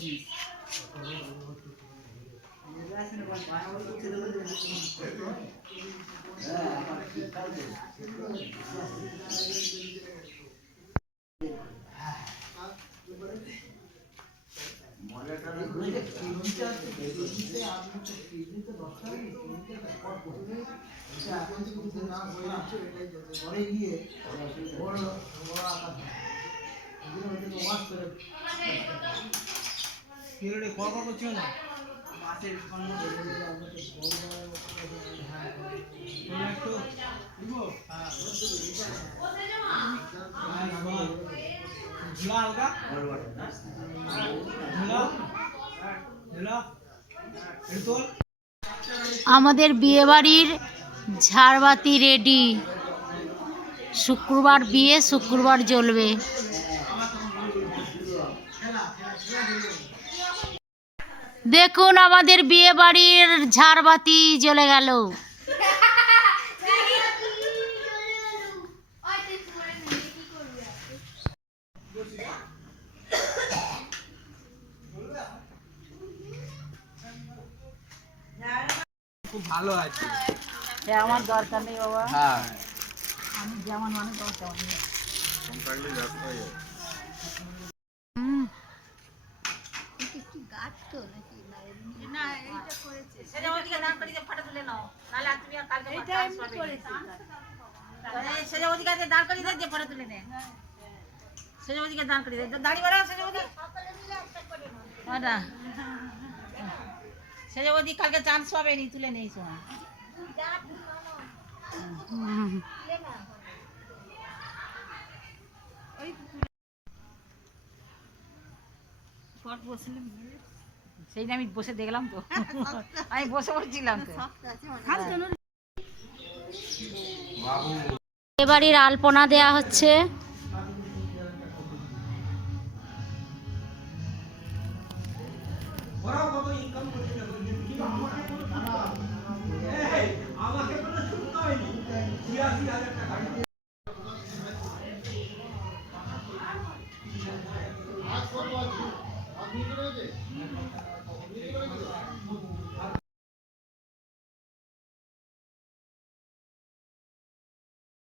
বলছিস? আমাদের বিয়েবাড়ির ঝাড়বাতি রেডি। শুক্রবার বিয়ে, শুক্রবার জ্বলবে। দেখুন আমাদের বিয়েবাড়ির ঝাড়বাতি জ্বলে গেল। খুব ভালো আছে। আমার দরকার নেই বাবা, হ্যাঁ আমি যেমন মানুষ তেমন। সেজবতী কালকে চান্স পাবে নি, তুলে নেই সময়। সেইটা আমি বসে দেখলাম তো, আমি বসে পড়ছিলাম তো। এবারের আলপনা দেয়া হচ্ছে।